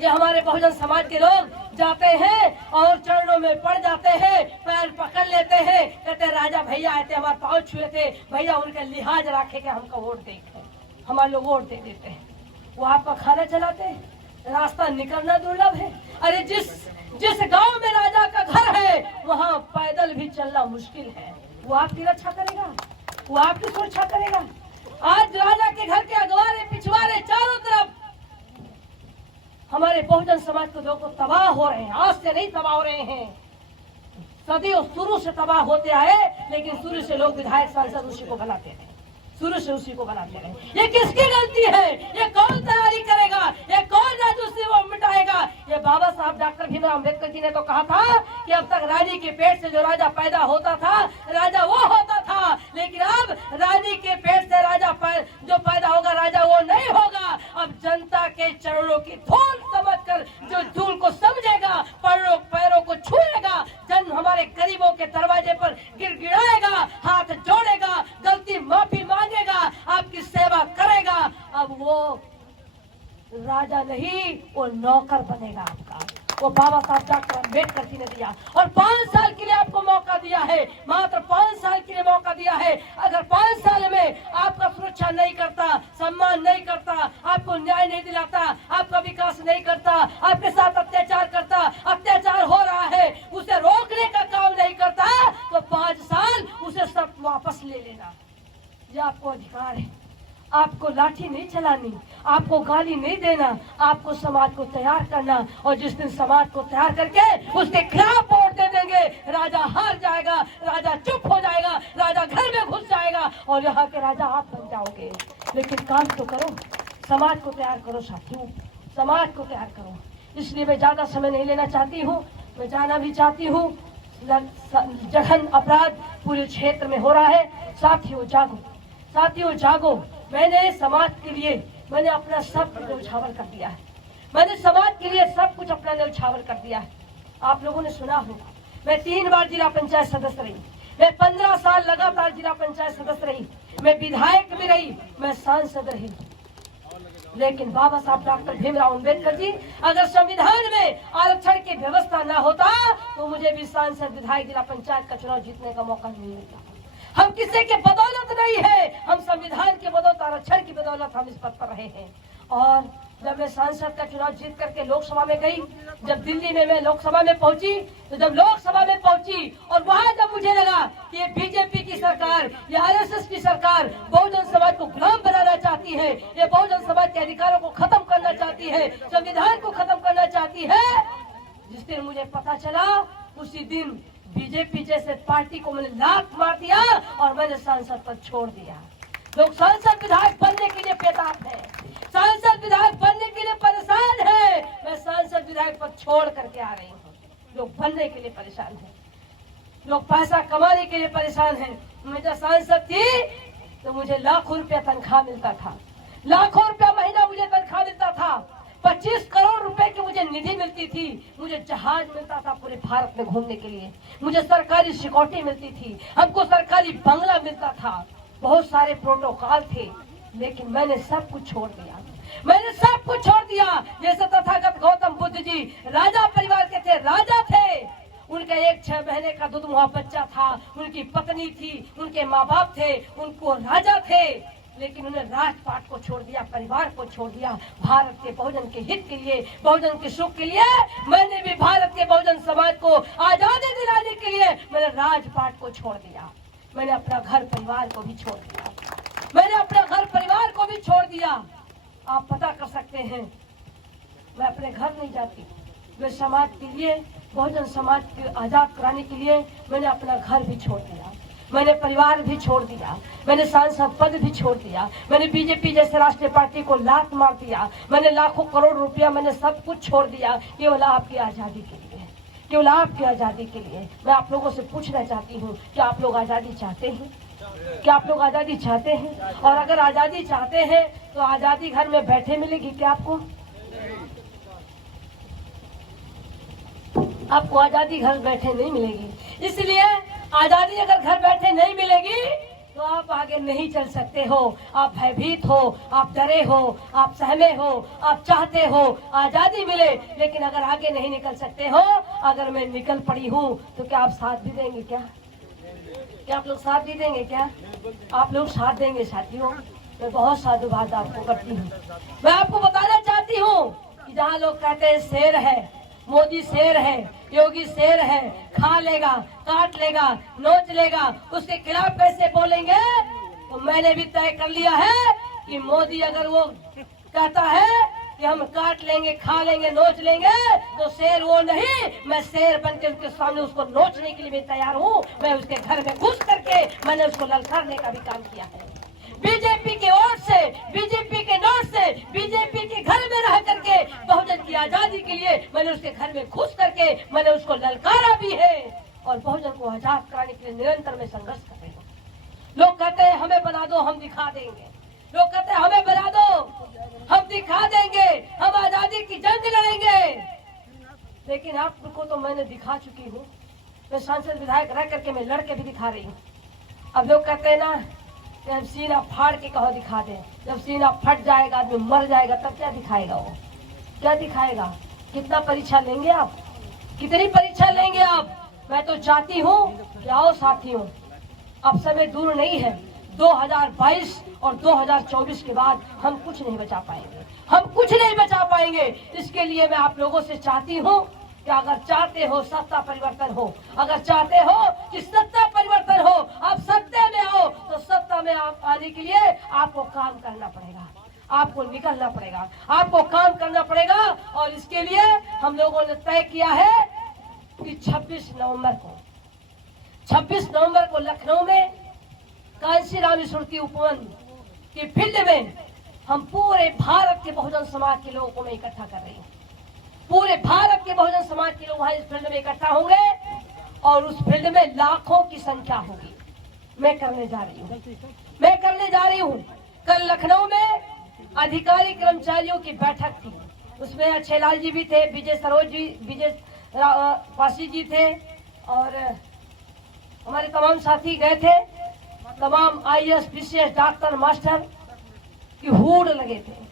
ये हमारे बहुजन समाज के लोग जाते हैं और चरणों में पड़ जाते हैं, पैर पकड़ लेते हैं, कहते राजा भैया आए थे, हमारे पाँव छुए थे, भैया उनके लिहाज रखे के हमको वोट देखे। हमारे लोग वोट दे देते हैं, वो आपका खाना चलाते हैं, रास्ता निकलना दुर्लभ है। अरे जिस गांव में राजा का घर है वहाँ पैदल भी चलना मुश्किल है। वो आपकी रक्षा करेगा, वो आपकी सुरक्षा करेगा। आज राजा के घर के अगवारे पिछवारे चारों तरफ हमारे बहुजन समाज को लोग तबाह हो रहे हैं। आज से नहीं तबाह हो रहे हैं, सदियों शुरू से तबाह होते आए, लेकिन शुरू से लोग विधायक सांसद उसी को बनाते हैं, शुरू से उसी को बनाते रहे। ये किसकी गलती है? ये कौन तैयारी करेगा? ये कौन राजस्व वो मिटाएगा? ये बाबा साहब डॉक्टर भीमराव अम्बेडकर जी ने तो कहा था कि अब तक रानी के पेट से जो राजा पैदा होता था, राजा वो होता था, लेकिन अब रानी के पेट से राजा जो पैदा होगा राजा वो नहीं होगा। अब जनता के चरणों की धूल समझकर जो धूल को समझेगा, पैरों को छुएगा, जन हमारे गरीबों के दरवाजे पर गिड़गिड़ाएगा, हाथ जोड़ेगा, गलती माफी मांगेगा, आपकी सेवा करेगा, अब वो राजा नहीं, वो नौकर बनेगा आपका। वो बाबा साहब डॉक्टर अम्बेडकर जी ने दिया और 5 साल के लिए आपको मौका दिया है, मात्र 5 साल के लिए मौका दिया है। अगर 5 साल में आपका सुरक्षा नहीं करता, सम्मान नहीं करता, आपको न्याय नहीं दिलाता, आपका विकास नहीं करता, आपके साथ अत्याचार करता, अत्याचार हो रहा है, उसे रोकने का काम नहीं करता, तो 5 साल उसे सब वापस ले लेना। ये आपको अधिकार है। आपको लाठी नहीं चलानी, आपको गाली नहीं देना, आपको समाज को तैयार करना। और जिस दिन समाज को तैयार करके उसके खिलाफ वोट दे देंगे, राजा हार जाएगा, राजा चुप हो जाएगा, राजा घर में घुस जाएगा और यहाँ के राजा आप बन जाओगे। लेकिन काम तो करो, समाज को तैयार करो साथियों, समाज को तैयार करो। इसलिए मैं ज्यादा समय नहीं लेना चाहती हूँ, मैं जाना भी चाहती हूँ। जघन अपराध पूरे क्षेत्र में हो रहा है। साथियों जागो, साथियों जागो। मैंने समाज के लिए मैंने अपना सब कुछ न्यौछावर कर दिया है, मैंने समाज के लिए सब कुछ अपना न्यौछावर कर दिया है। आप लोगों ने सुना होगा, मैं 3 बार जिला पंचायत सदस्य रही, मैं 15 साल लगातार जिला पंचायत सदस्य रही, मैं विधायक भी रही, मैं सांसद रही। लेकिन बाबा साहब डॉक्टर भीमराव अम्बेडकर जी, अगर संविधान में आरक्षण की व्यवस्था न होता तो मुझे भी सांसद, विधायक, जिला पंचायत का चुनाव जीतने का मौका नहीं मिलता। हम किसी के बदौलत नहीं है, हम संविधान के बदौलत, आरक्षण की बदौलत हम इस पद पर रहे हैं। और जब मैं सांसद का चुनाव जीत करके लोकसभा में गई, जब दिल्ली में मैं लोकसभा में पहुंची, तो जब लोकसभा में पहुंची और वहां जब मुझे लगा कि ये बीजेपी की सरकार, ये आरएसएस की सरकार बहुजन समाज को गुलाम बनाना चाहती है, ये बहुजन समाज के अधिकारों को खत्म करना चाहती है, संविधान को खत्म करना चाहती है, जिस दिन मुझे पता चला उसी दिन बीजेपी जैसे पार्टी को मैंने लात मार दिया और मैंने सांसद पद छोड़ दिया। लोग सांसद विधायक बनने के लिए बेताब है, सांसद विधायक बनने के लिए परेशान है। मैं सांसद विधायक पद छोड़ करके आ रही हूँ। लोग बनने के लिए परेशान है, लोग पैसा कमाने के लिए परेशान है। मैं जब सांसद थी तो मुझे लाखों रुपया तनख्वाह मिलता था, लाखों रुपया महीना मुझे तनख्वाह मिलता था, 25 करोड़ रुपए की मुझे निधि मिलती थी, मुझे जहाज मिलता था पूरे भारत में घूमने के लिए, मुझे सरकारी सिक्योरिटी मिलती थी, हमको सरकारी बंगला मिलता था, बहुत सारे प्रोटोकॉल थे। लेकिन मैंने सब कुछ छोड़ दिया, मैंने सब कुछ छोड़ दिया। जैसे तथागत गौतम बुद्ध जी राजा परिवार के थे, राजा थे, उनका एक 6 महीने का दुधमुहा बच्चा था, उनकी पत्नी थी, उनके माँ बाप थे, उनको राजा थे, लेकिन उन्हें राजपाट को छोड़ दिया, परिवार को छोड़ दिया, भारत के बहुजन के हित के लिए, बहुजन के सुख के लिए। मैंने भी भारत के बहुजन समाज को आजादी दिलाने के लिए मैंने राजपाट को छोड़ दिया, मैंने अपना घर परिवार को भी छोड़ दिया, मैंने अपना घर परिवार को भी छोड़ दिया। आप पता कर सकते हैं, मैं अपने घर नहीं जाती, मैं समाज के लिए, बहुजन समाज को आजाद कराने के लिए मैंने अपना घर भी छोड़ दिया, मैंने परिवार भी छोड़ दिया, मैंने सांसद पद भी छोड़ दिया, मैंने बीजेपी जैसे राष्ट्रीय पार्टी को लात मार दिया, मैंने लाखों करोड़ रुपया मैंने सब कुछ छोड़ दिया, केवल आपकी आजादी के लिए, केवल आपकी आजादी के लिए। मैं आप लोगों से पूछना चाहती हूँ कि आप लोग आजादी चाहते हैं? क्या आप लोग आजादी चाहते हैं? और अगर आजादी चाहते हैं तो आजादी घर में बैठे मिलेगी क्या आपको? आपको आजादी घर बैठे नहीं मिलेगी। इसलिए आजादी अगर घर बैठे नहीं मिलेगी तो आप आगे नहीं चल सकते हो, आप भयभीत हो, आप डरे हो, आप सहमे हो, आप चाहते हो आजादी मिले, लेकिन अगर आगे नहीं निकल सकते हो, अगर मैं निकल पड़ी हूँ तो क्या आप साथ भी देंगे? क्या आप लोग साथ भी देंगे? क्या आप लोग साथ देंगे? साथियों, मैं बहुत साधुवाद आपको करती हूँ। मैं आपको बताना चाहती हूँ कि जहाँ लोग कहते हैं शेर है, मोदी शेर है, योगी शेर है, खा लेगा, काट लेगा, नोच लेगा, उसके खिलाफ कैसे बोलेंगे? तो मैंने भी तय कर लिया है कि मोदी अगर वो कहता है कि हम काट लेंगे, खा लेंगे, नोच लेंगे, तो शेर वो नहीं, मैं शेर बन के उसके सामने उसको नोचने के लिए भी तैयार हूँ। मैं उसके घर में घुस करके मैंने उसको ललकारने का भी काम किया है। बीजेपी के वोट से, बीजेपी के नोट से, बीजेपी के घर में रह करके बहुजन की आजादी के लिए मैंने उसके घर में घुस करके मैंने उसको ललकारा भी है, और बहुजन को आजाद कराने के लिए निरंतर में संघर्ष करेगा। लोग कहते हैं हमें बना दो, हम दिखा देंगे, लोग कहते हैं हमें बना दो, हम दिखा देंगे, हम आजादी की जंग लड़ेंगे, लेकिन आपको तो मैंने दिखा चुकी हूँ। मैं सांसद विधायक रह करके मैं लड़के भी दिखा रही हूँ। अब लोग कहते हैं ना कि हम सीना फाड़ के कहो दिखा दें, जब सीना फट जाएगा, आदमी मर जाएगा, तब क्या दिखाएगा? वो क्या दिखाएगा? कितना परीक्षा लेंगे आप? कितनी परीक्षा लेंगे आप? मैं तो चाहती हूँ कि आओ साथियों, अब समय दूर नहीं है, 2022 और 2024 के बाद हम कुछ नहीं बचा पाएंगे, हम कुछ नहीं बचा पाएंगे। इसके लिए मैं आप लोगों से चाहती हूँ कि अगर चाहते हो सत्ता परिवर्तन हो, अगर चाहते हो कि सत्ता परिवर्तन हो, आप सत्ता में आओ, तो सत्ता में आप आने के लिए आपको काम करना पड़ेगा, आपको निकलना पड़ेगा, आपको काम करना पड़ेगा। और इसके लिए हम लोगों ने तय किया है कि 26 नवंबर को लखनऊ में कांशीराम स्मृति उपवन की फील्ड में हम पूरे भारत के बहुजन समाज के लोगों को मैं इकट्ठा कर रही हूँ। पूरे भारत के बहुजन समाज के लोग वहां इस फील्ड में इकट्ठा होंगे और उस फील्ड में लाखों की संख्या होगी। मैं करने जा रही हूँ। कल लखनऊ में अधिकारी कर्मचारियों की बैठक थी, उसमें अक्षय लाल जी भी थे, विजय सरोज जी, विजय पासी जी थे, और हमारे तमाम साथी गए थे। तमाम IAS, PCS, डॉक्टर, मास्टर की हुड़ लगे थे।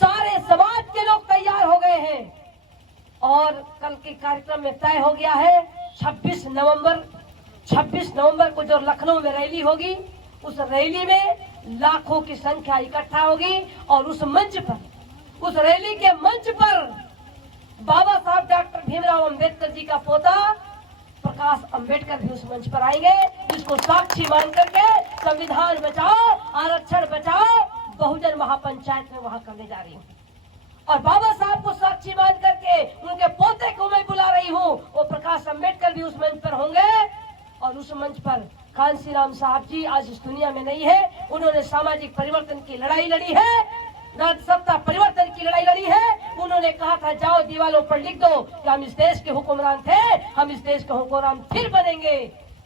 सारे समाज के लोग तैयार हो गए हैं और कल के कार्यक्रम में तय हो गया है 26 नवंबर को जो लखनऊ में रैली होगी, उस रैली में लाखों की संख्या इकट्ठा होगी और उस रैली के मंच पर बाबा साहब डॉक्टर भीमराव अंबेडकर जी का पोता प्रकाश अंबेडकर भी उस मंच पर आएंगे, जिसको साक्षी मान करके संविधान बचाओ, आरक्षण बचाओ, बहुजन महापंचायत में वहां करने जा रही हूँ। और बाबा साहब को साक्षी मान करके उनके पोते को मैं बुला रही हूँ, वो प्रकाश अंबेडकर भी उस मंच पर होंगे। और उस मंच पर कांशीराम साहब जी आज इस दुनिया में नहीं है, उन्होंने सामाजिक परिवर्तन की लड़ाई लड़ी है, सत्ता परिवर्तन की लड़ाई लड़ी है। उन्होंने कहा था जाओ दीवालों पर लिख दो कि हम इस देश के हुक्मरान थे, हम इस देश के हुक्मरान फिर बनेंगे।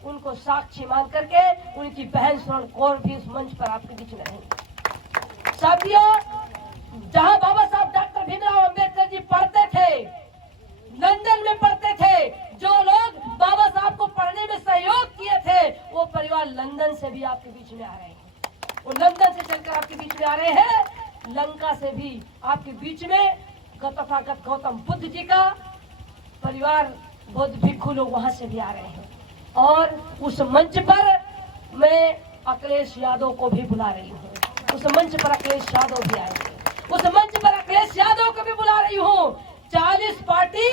उनको साक्षी मान करके उनकी बहन स्वर्ण कौर भी उस मंच पर आपके बीच में रहेंगे। साथियों, जहां बाबा साहब डॉक्टर भीमराव अंबेडकर जी पढ़ते थे, लंदन में पढ़ते थे, जो लोग बाबा साहब को पढ़ने में सहयोग किए थे, वो परिवार लंदन से भी आपके बीच में आ रहे हैं। वो लंदन से चलकर आपके बीच में आ रहे हैं। लंका से भी आपके बीच में तथागत गौतम बुद्ध जी का परिवार, बौद्ध भिक्षु लोग वहां से भी आ रहे हैं। और उस मंच पर मैं अखिलेश यादव को भी बुला रही हूँ। उस मंच पर अखिलेश यादव भी आएंगे। उस मंच पर अखिलेश यादव को भी बुला रही हूँ। 40 पार्टी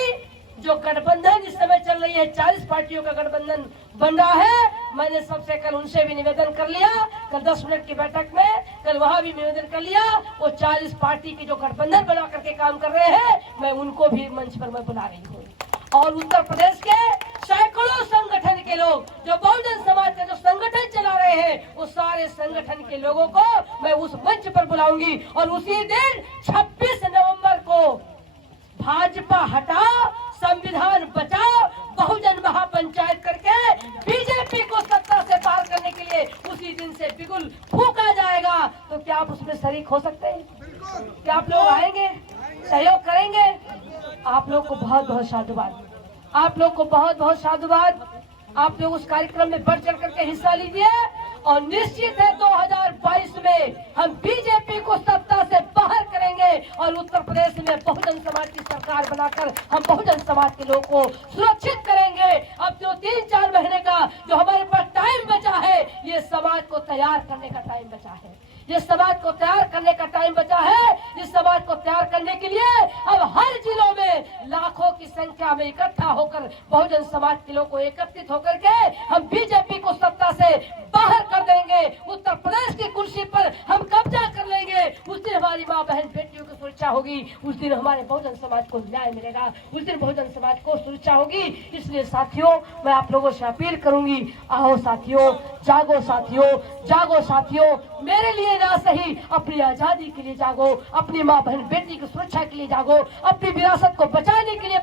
जो गठबंधन इस समय चल रही है, 40 पार्टियों का गठबंधन बन रहा है। मैंने सबसे कल उनसे भी निवेदन कर लिया, कल 10 मिनट की बैठक में, कल वहां भी निवेदन कर लिया। वो 40 पार्टी की जो गठबंधन बना करके काम कर रहे हैं, मैं उनको भी मंच पर मैं बुला रही हूँ। और उत्तर प्रदेश के सैकड़ों संगठन के लोग जो बहुजन समाज का जो संगठन चला रहे हैं, वो सारे संगठन के लोगों को मैं उस मंच पर बुलाऊंगी। और उसी दिन 26 नवंबर को भाजपा हटाओ, संविधान बचाओ, बहुजन महापंचायत करके बीजेपी को सत्ता से पार करने के लिए उसी दिन से बिगुल फूंका जाएगा। तो क्या आप उसमें शरीक हो सकते हैं? क्या आप लोग आएंगे, सहयोग करेंगे? आप लोग को बहुत बहुत साधुवाद, आप लोग को बहुत बहुत साधुवाद। आप लोग उस कार्यक्रम में बढ़ चढ़ करके हिस्सा लीजिए। और निश्चित है 2022 में हम बीजेपी को सत्ता से बाहर करेंगे और उत्तर प्रदेश में बहुजन समाज की सरकार बनाकर हम बहुजन समाज के लोगों को सुरक्षित करेंगे। अब जो 3-4 महीने का जो हमारे पास टाइम बचा है, ये समाज को तैयार करने का टाइम बचा है। ये समाज को तैयार करने का टाइम बचा है। इस समाज को तैयार करने के लिए अब हर जिलों में लाखों की संख्या में इकट्ठा होकर बहुजन समाज के लोगों को एकत्रित होकर के हम बीजेपी को सत्ता से बाहर कर देंगे। उत्तर प्रदेश की कुर्सी पर हम कब्जा कर लेंगे। उस दिन हमारी माँ बहन बेटियों की सुरक्षा होगी, उस दिन हमारे बहुजन समाज को न्याय मिलेगा, उस दिन बहुजन समाज को सुरक्षा होगी। इसलिए साथियों, मैं आप लोगों से अपील करूंगी, आओ साथियों, जागो साथियों, जागो साथियों। मेरे लिए ना सही, अपनी आजादी के लिए जागो, अपनी माँ बहन बेटी की सुरक्षा के लिए जागो, अपनी विरासत को बचाने के लिए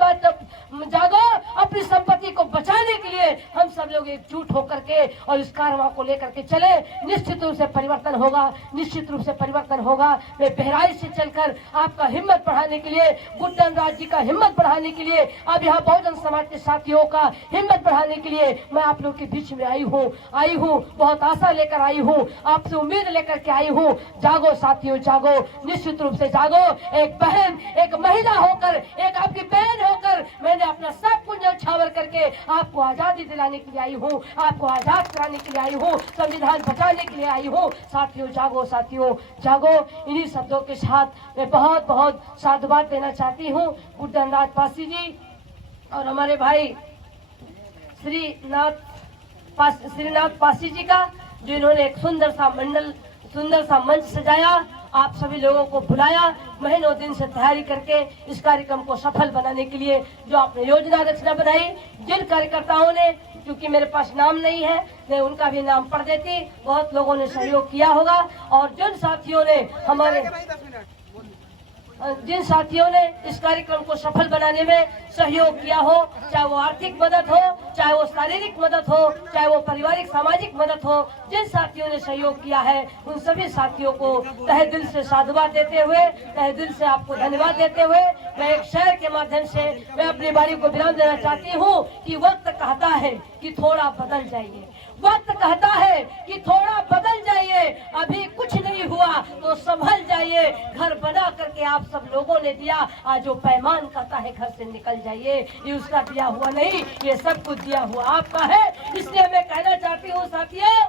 जागो, अपनी संपत्ति को बचाने के लिए हम सब लोग एकजुट होकर के और इस कारवां को लेकर के चले। निश्चित रूप से परिवर्तन होगा, निश्चित रूप से परिवर्तन होगा। मैं बहराइच से चलकर आपका हिम्मत बढ़ाने के लिए, गुड्डन राज जी का हिम्मत बढ़ाने के लिए, अब यहाँ बहुजन समाज के साथियों का हिम्मत बढ़ाने के लिए मैं आप लोग के बीच में आई हूँ। बहुत आशा लेकर आई हूँ, आपसे उम्मीद लेकर के आई हूँ। जागो साथियों, जागो, निश्चित रूप से जागो। एक बहन, एक महिला होकर, एक आपकी बहन होकर मैंने अपना सब कुछ न्यौछावर करके आपको आजादी दिलाने के लिए आई हूँ, आपको आजाद कराने के लिए आई हूँ, संविधान बचाने के लिए आई हूँ। साथियों जागो, साथियों जागो। इन्हीं शब्दों के साथ मैं बहुत बहुत साधुवाद देना चाहती हूँ गुड्डन राज पासी जी और हमारे भाई श्रीनाथ पासी जी का, जो इन्होंने एक सुंदर सा मंच सजाया, आप सभी लोगों को बुलाया, महीनों दिन से तैयारी करके इस कार्यक्रम को सफल बनाने के लिए जो आपने योजना रचना बनाई। जिन कार्यकर्ताओं ने, क्योंकि मेरे पास नाम नहीं है, मैं उनका भी नाम पढ़ देती, बहुत लोगों ने सहयोग किया होगा। और जिन साथियों ने इस कार्यक्रम को सफल बनाने में सहयोग किया हो, चाहे वो आर्थिक मदद हो, चाहे वो शारीरिक मदद हो, चाहे वो पारिवारिक सामाजिक मदद हो, जिन साथियों ने सहयोग किया है उन सभी साथियों को तहे दिल से साधुवाद देते हुए, तहे दिल से आपको धन्यवाद देते हुए मैं एक शेर के माध्यम से मैं अपनी बारी को विराम देना चाहती हूँ कि वक्त कहता है कि थोड़ा बदल जाइए, वक्त कहता है कि थोड़ा बदल जाइए, अभी कुछ नहीं हुआ तो संभल जाइए। घर बना करके आप सब लोगों ने दिया, आज जो पैमान कहता है घर से निकल जाइए, ये उसका दिया हुआ नहीं, ये सब कुछ दिया हुआ आपका है। इसलिए मैं कहना चाहती हूँ साथियों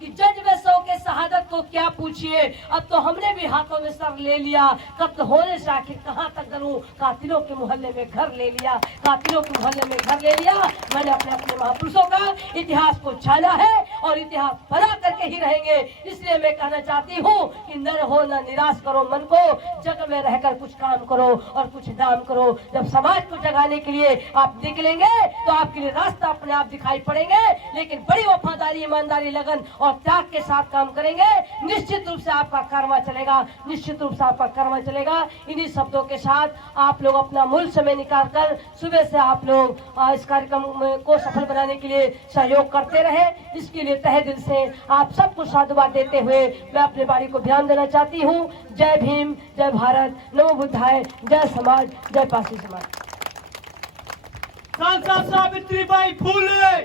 कि जज व सौ के शहादत को क्या पूछिए, अब तो हमने भी हाथों में सर ले लिया, कत्ल होने से आखिर कहाँ तक डरूं, कातिलों के मोहल्ले में घर ले लिया, कातिलों के मोहल्ले में घर ले लिया। मैंने अपने महापुरुषों का इतिहास को छाना है और इतिहास बना करके ही रहेंगे। इसलिए मैं कहना चाहती हूँ कि न रहो, न निराश करो मन को, जग में रहकर कुछ काम करो और कुछ नाम करो। जब समाज को जगाने के लिए आप निकलेंगे तो आपके लिए रास्ता अपने आप दिखाई पड़ेंगे, लेकिन बड़ी वफादारी, ईमानदारी, लगन और त्याग के साथ काम करेंगे, निश्चित रूप से आपका कर्म चलेगा, निश्चित रूप से आपका कर्म चलेगा। इन्हीं शब्दों के साथ आप लोग अपना मूल समय निकालकर सुबह से आप लोग इस कार्यक्रम को सफल बनाने के लिए सहयोग करते रहे। इसके लिए तहे दिल से आप सबको साधुवाद देते हुए मैं अपने बारी को ध्यान देना चाहती हूँ। जय भीम, जय भारत, नमो बुद्धाय, जय समाज, जय पासी समाज। सांसद सावित्रीबाई फुले